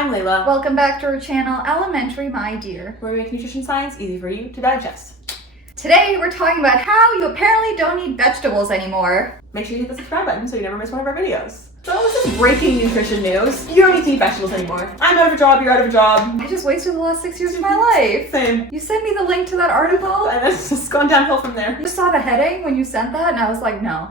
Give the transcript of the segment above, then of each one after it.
I'm Layla. Welcome back to our channel, Elementary My Dear, where we make nutrition science easy for you to digest. Today we're talking about how you apparently don't need vegetables anymore. Make sure you hit the subscribe button so you never miss one of our videos. So this is breaking nutrition news. You don't need to eat vegetables anymore. I'm out of a job, you're out of a job. I just wasted the last 6 years of my life. Same. You sent me the link to that article. And it's just gone downhill from there. You saw the heading when you sent that and I was like, no,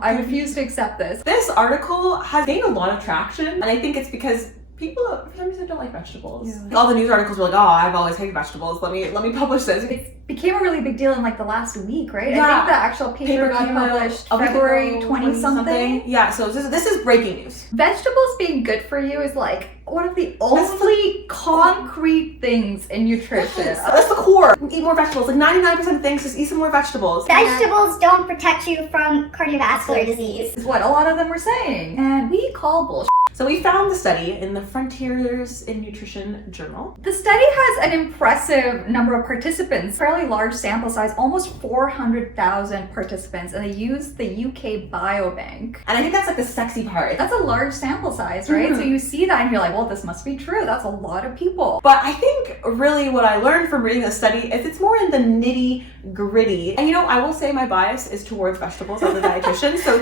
I refuse to accept this. This article has gained a lot of traction, and I think it's because people, for some reason, don't like vegetables. Yeah. All the news articles were like, oh, I've always hated vegetables. Let me publish this. It became a really big deal in like the last week, right? Yeah. I think the actual paper got published February 20-something. Yeah, so this is breaking news. Vegetables being good for you is like one of the only concrete things in nutrition. That's the core. Eat more vegetables. Like 99% of things, just eat some more vegetables. Vegetables don't protect you from cardiovascular disease. Is what a lot of them were saying. And we call bullshit. So we found the study in the Frontiers in Nutrition journal. The study has an impressive number of participants, fairly large sample size, almost 400,000 participants, and they used the UK Biobank. And I think that's like the sexy part. That's a large sample size, right? So you see that and you're like, well, this must be true. That's a lot of people. But I think really what I learned from reading this study is it's more in the nitty gritty. And I will say my bias is towards vegetables as a dietitian. So,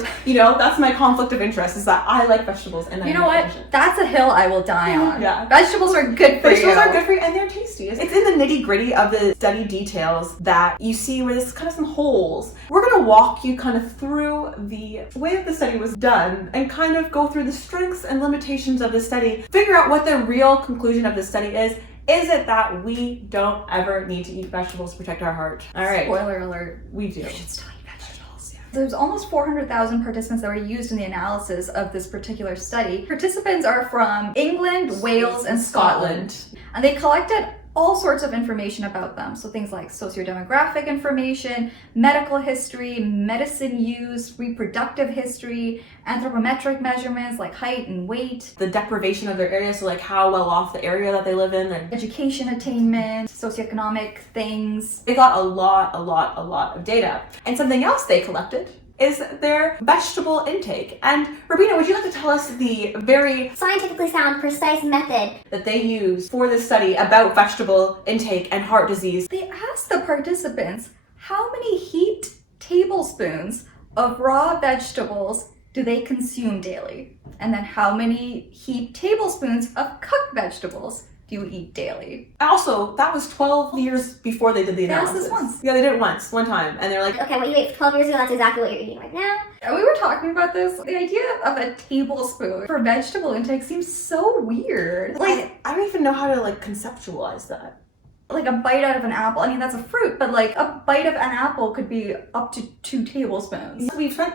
that's my conflict of interest, is that I like vegetables and you know what? That's a hill I will die on. Yeah. Vegetables are good for you. Vegetables are good for you and they're tasty. It's in the nitty gritty of the study details that you see where there's kind of some holes. We're going to walk you kind of through the way that the study was done and kind of go through the strengths and limitations of the study, figure out what the real conclusion of the study is. Is it that we don't ever need to eat vegetables to protect our heart? All right. Spoiler alert. We do. You should still eat vegetables. Yeah. There's almost 400,000 participants that were used in the analysis of this particular study. Participants are from England, Wales, and Scotland. And they collected all sorts of information about them. So things like sociodemographic information, medical history, medicine use, reproductive history, anthropometric measurements like height and weight, the deprivation of their area, so like how well off the area that they live in, and education attainment, socioeconomic things. They got a lot of data. And something else they collected is their vegetable intake. And Rabina, would you like to tell us the very scientifically sound, precise method that they use for this study about vegetable intake and heart disease? They asked the participants how many heaped tablespoons of raw vegetables do they consume daily? And then how many heaped tablespoons of cooked vegetables do you eat daily? Also, that was 12 years before they did the analysis. They asked this once. Yeah, they did it one time, and they're like, okay, what you ate 12 years ago, that's exactly what you're eating right now. And we were talking about this. The idea of a tablespoon for vegetable intake seems so weird. Like, I don't even know how to conceptualize that. Like a bite out of an apple. I mean, that's a fruit, but like a bite of an apple could be up to 2 tablespoons. We've spent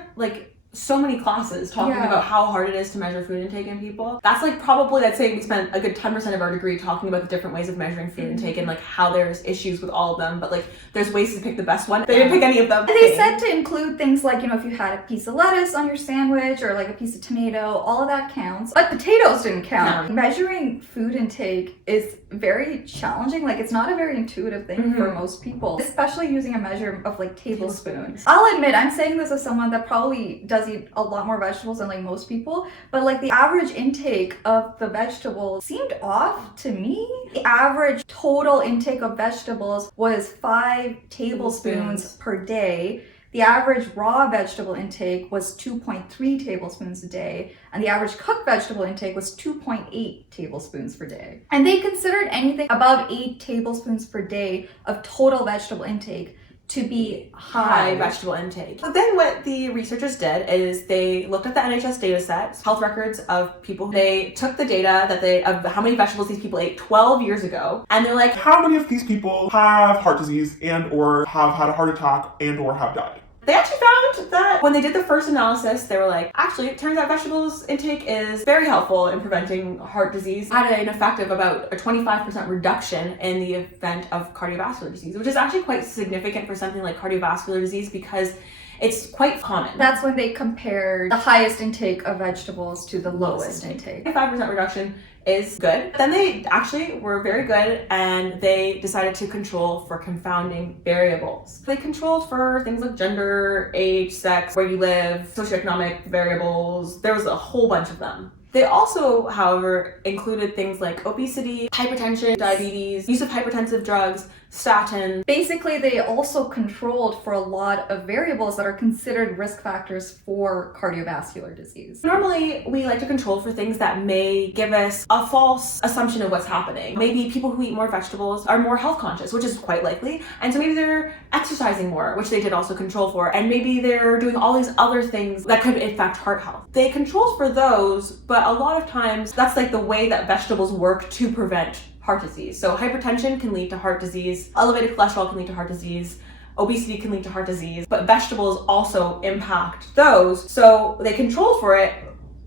so many classes talking about how hard it is to measure food intake in people. That's probably, I'd say we spent a good 10% of our degree talking about the different ways of measuring food intake and how there's issues with all of them, but there's ways to pick the best one. They didn't pick any of them. And they said to include things like, if you had a piece of lettuce on your sandwich or a piece of tomato, all of that counts. But potatoes didn't count. No. Measuring food intake is very challenging. It's not a very intuitive thing for most people, especially using a measure of tablespoons. I'll admit, I'm saying this as someone that probably does eat a lot more vegetables than most people, but the average intake of the vegetables seemed off to me. The average total intake of vegetables was 5 tablespoons per day. The average raw vegetable intake was 2.3 tablespoons a day, and the average cooked vegetable intake was 2.8 tablespoons per day. And they considered anything above 8 tablespoons per day of total vegetable intake to be high vegetable intake. But then what the researchers did is they looked at the NHS data sets, health records of people. They took the data of how many vegetables these people ate 12 years ago, and they're like, how many of these people have heart disease and or have had a heart attack and or have died? They actually found that when they did the first analysis, they were like, actually, it turns out vegetables intake is very helpful in preventing heart disease. It had an effect of about a 25% reduction in the event of cardiovascular disease, which is actually quite significant for something like cardiovascular disease because it's quite common. That's when they compared the highest intake of vegetables to the lowest intake. 5% reduction is good. Then they actually were very good and they decided to control for confounding variables. They controlled for things like gender, age, sex, where you live, socioeconomic variables. There was a whole bunch of them. They also, however, included things like obesity, hypertension, diabetes, use of hypertensive drugs, statins. Basically, they also controlled for a lot of variables that are considered risk factors for cardiovascular disease. Normally, we like to control for things that may give us a false assumption of what's happening. Maybe people who eat more vegetables are more health conscious, which is quite likely. And so maybe they're exercising more, which they did also control for. And maybe they're doing all these other things that could affect heart health. They controlled for those, but a lot of times that's like the way that vegetables work to prevent heart disease. So hypertension can lead to heart disease, elevated cholesterol can lead to heart disease, obesity can lead to heart disease, but vegetables also impact those. So they control for it,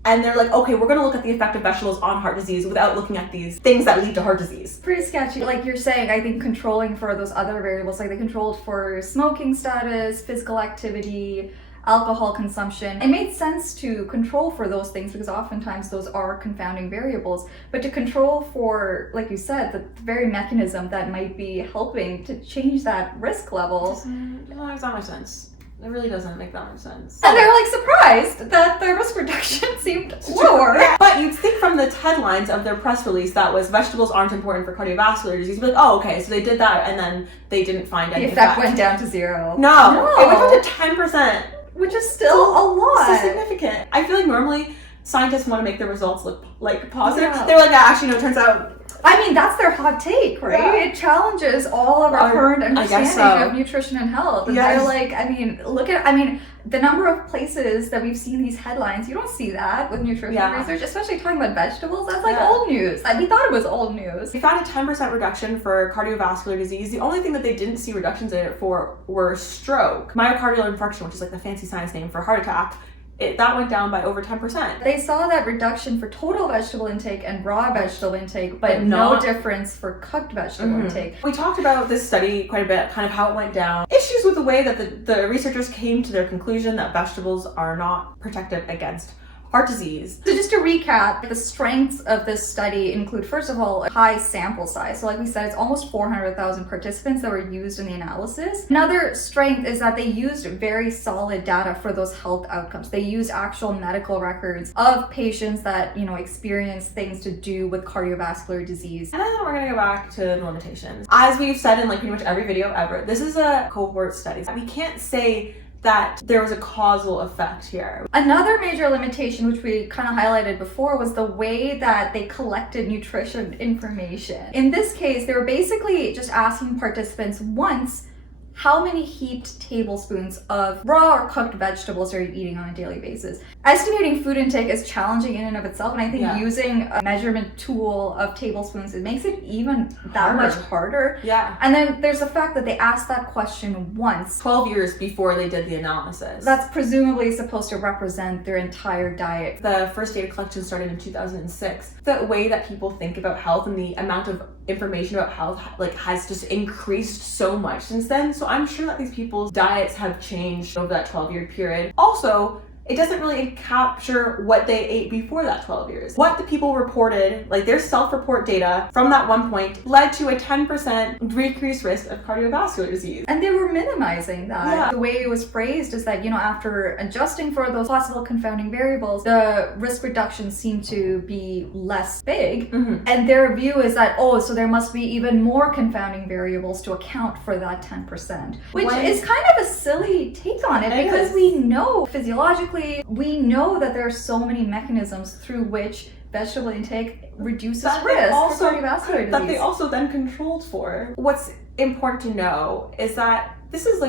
and they're like, okay, we're going to look at the effect of vegetables on heart disease without looking at these things that lead to heart disease. Pretty sketchy. Like you're saying, I think controlling for those other variables, like they controlled for smoking status, physical activity, alcohol consumption. It made sense to control for those things because oftentimes those are confounding variables. But to control for, like you said, the very mechanism that might be helping to change that risk level. It doesn't make that much sense. It really doesn't make that much sense. And they're like surprised that the risk reduction seemed lower. But you'd think from the headlines of their press release that was vegetables aren't important for cardiovascular disease. You'd be like, oh, okay, so they did that and then they didn't find any The effect went down to 0. No, it went down to 10%. Which is still a lot. So significant. I feel like normally scientists want to make their results look like positive. Yeah. They're like, actually, no, it turns out. I mean, that's their hot take, right? Yeah. It challenges all of our current understanding of nutrition and health. And Yes. they're like, I mean, the number of places that we've seen these headlines, you don't see that with nutrition research, especially talking about vegetables. That's like old news. We thought it was old news. We found a 10% reduction for cardiovascular disease. The only thing that they didn't see reductions in it for were stroke. Myocardial infarction, which is like the fancy science name for heart attack, that went down by over 10%. They saw that reduction for total vegetable intake and raw vegetable intake, but no difference for cooked vegetable intake. We talked about this study quite a bit, kind of how it went down. Issues with the way that the researchers came to their conclusion that vegetables are not protective against heart disease. So just to recap, the strengths of this study include, first of all, a high sample size. So like we said, it's almost 400,000 participants that were used in the analysis. Another strength is that they used very solid data for those health outcomes. They used actual medical records of patients that, experience things to do with cardiovascular disease. And then we're going to go back to the limitations. As we've said in pretty much every video ever, this is a cohort study. We can't say that there was a causal effect here. Another major limitation, which we kind of highlighted before, was the way that they collected nutrition information. In this case, they were basically just asking participants once, how many heaped tablespoons of raw or cooked vegetables are you eating on a daily basis? Estimating food intake is challenging in and of itself, and I think using a measurement tool of tablespoons, it makes it even that much harder. Yeah. And then there's the fact that they asked that question once. 12 years before they did the analysis. That's presumably supposed to represent their entire diet. The first data collection started in 2006. The way that people think about health and the amount of information about health has just increased so much since then. So I'm sure that these people's diets have changed over that 12-year period. Also, it doesn't really capture what they ate before that 12 years. What the people reported, their self-report data from that one point, led to a 10% decreased risk of cardiovascular disease. And they were minimizing that. Yeah. The way it was phrased is that, after adjusting for those possible confounding variables, the risk reduction seemed to be less big. And their view is that, so there must be even more confounding variables to account for that 10%. Which is kind of a silly take on it because we know physiologically, we know that there are so many mechanisms through which vegetable intake reduces risk for cardiovascular disease. That they also then controlled for. What's important to know is that this is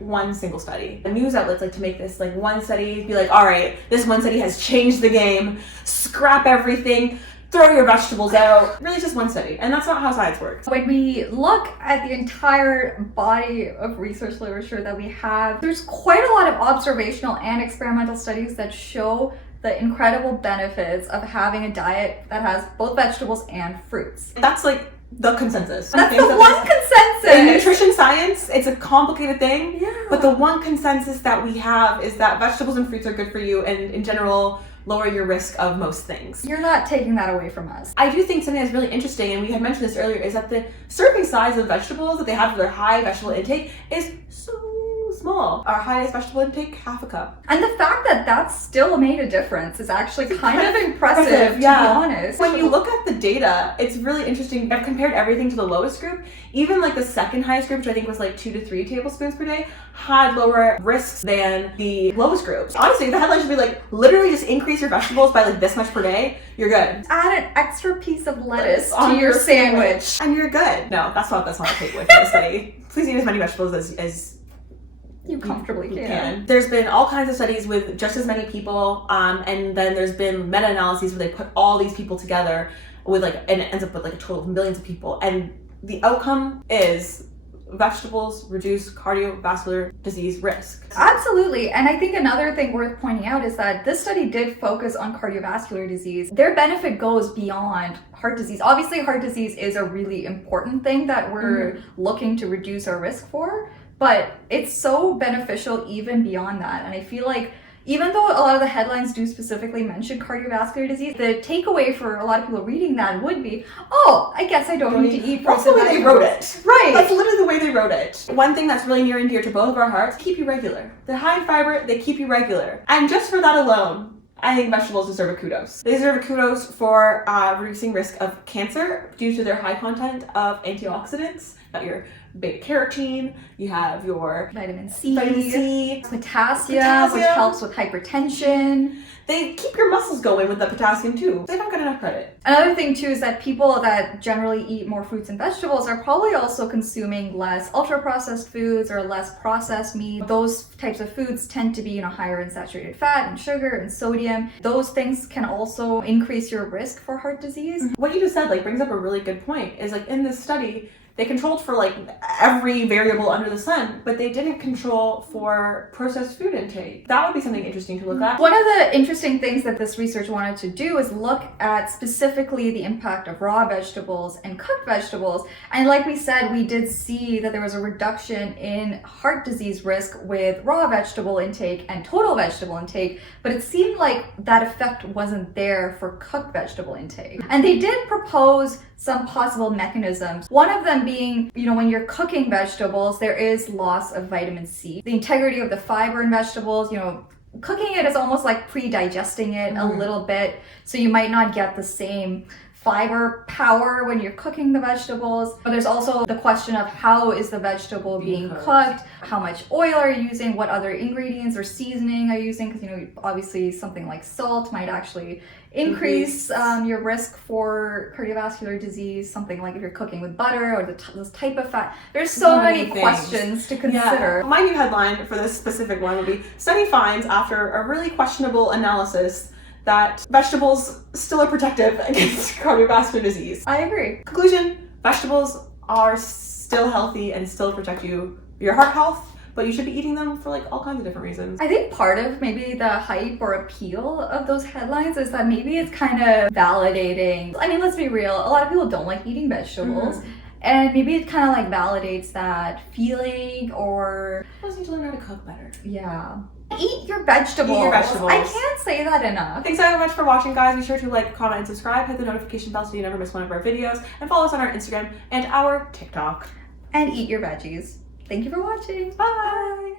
one single study. The news outlets like to make this one study, be all right, this one study has changed the game, scrap everything, throw your vegetables out. Really just one study, and that's not how science works. When we look at the entire body of research literature that we have, there's quite a lot of observational and experimental studies that show the incredible benefits of having a diet that has both vegetables and fruits. That's the consensus. That's the one consensus! In nutrition science, it's a complicated thing, Yeah. but the one consensus that we have is that vegetables and fruits are good for you, and in general, lower your risk of most things. You're not taking that away from us. I do think something that's really interesting, and we had mentioned this earlier, is that the serving size of vegetables that they have for their high vegetable intake is so small. Our highest vegetable intake, half a cup. And the fact that that still made a difference is actually kind of impressive, to be yeah. honest. When you look at the data, it's really interesting. I've compared everything to the lowest group. Even like the second highest group, which I think was like 2 to 3 tablespoons per day, had lower risks than the lowest groups. Honestly, the headline should be like, literally just increase your vegetables by like this much per day, you're good. Add an extra piece of lettuce to your sandwich. And you're good. No, that's not the takeaway from the study. Please eat as many vegetables as you comfortably can. There's been all kinds of studies with just as many people, and then there's been meta-analyses where they put all these people together with like, and it ends up with like a total of millions of people. And the outcome is vegetables reduce cardiovascular disease risk. Absolutely. And I think another thing worth pointing out is that this study did focus on cardiovascular disease. Their benefit goes beyond heart disease. Obviously, heart disease is a really important thing that we're looking to reduce our risk for, but it's so beneficial even beyond that. And I feel like even though a lot of the headlines do specifically mention cardiovascular disease, the takeaway for a lot of people reading that would be, oh, I guess I don't need to eat fruits and vegetables. That's the way they wrote it. Right. That's literally the way they wrote it. One thing that's really near and dear to both of our hearts, keep you regular. They're high in fiber, they keep you regular. And just for that alone, I think vegetables deserve a kudos. They deserve a kudos for reducing risk of cancer due to their high content of antioxidants. Got your beta carotene, you have your vitamin C, potassium, which helps with hypertension. They keep your muscles going with the potassium too. They don't get enough credit. Another thing too is that people that generally eat more fruits and vegetables are probably also consuming less ultra-processed foods or less processed meat. Those types of foods tend to be, higher in saturated fat and sugar and sodium. Those things can also increase your risk for heart disease. What you just said brings up a really good point. Is in this study, they controlled for every variable under the sun, but they didn't control for processed food intake. That would be something interesting to look at. One of the interesting things that this research wanted to do is look at specifically the impact of raw vegetables and cooked vegetables. And like we said, we did see that there was a reduction in heart disease risk with raw vegetable intake and total vegetable intake, but it seemed like that effect wasn't there for cooked vegetable intake. And they did propose some possible mechanisms. One of them being, when you're cooking vegetables, there is loss of vitamin C. The integrity of the fiber in vegetables, cooking it is almost like pre-digesting it a little bit, so you might not get the same fiber power when you're cooking the vegetables. But there's also the question of how is the vegetable being cooked, how much oil are you using, what other ingredients or seasoning are you using, because obviously something like salt might actually increase your risk for cardiovascular disease. Something like if you're cooking with butter or this type of fat. There's so many questions to consider. Yeah. My new headline for this specific one would be, study finds after a really questionable analysis that vegetables still are protective against cardiovascular disease. I agree. Conclusion, vegetables are still healthy and still protect your heart health, but you should be eating them for all kinds of different reasons. I think part of maybe the hype or appeal of those headlines is that maybe it's kind of validating. I mean, let's be real, a lot of people don't like eating vegetables. And maybe it kind of validates that feeling, or You just need to learn how to cook better. Yeah. Eat your vegetables. Eat your vegetables. I can't say that enough. Thanks so much for watching, guys. Be sure to like, comment, and subscribe. Hit the notification bell so you never miss one of our videos. And follow us on our Instagram and our TikTok. And eat your veggies. Thank you for watching. Bye!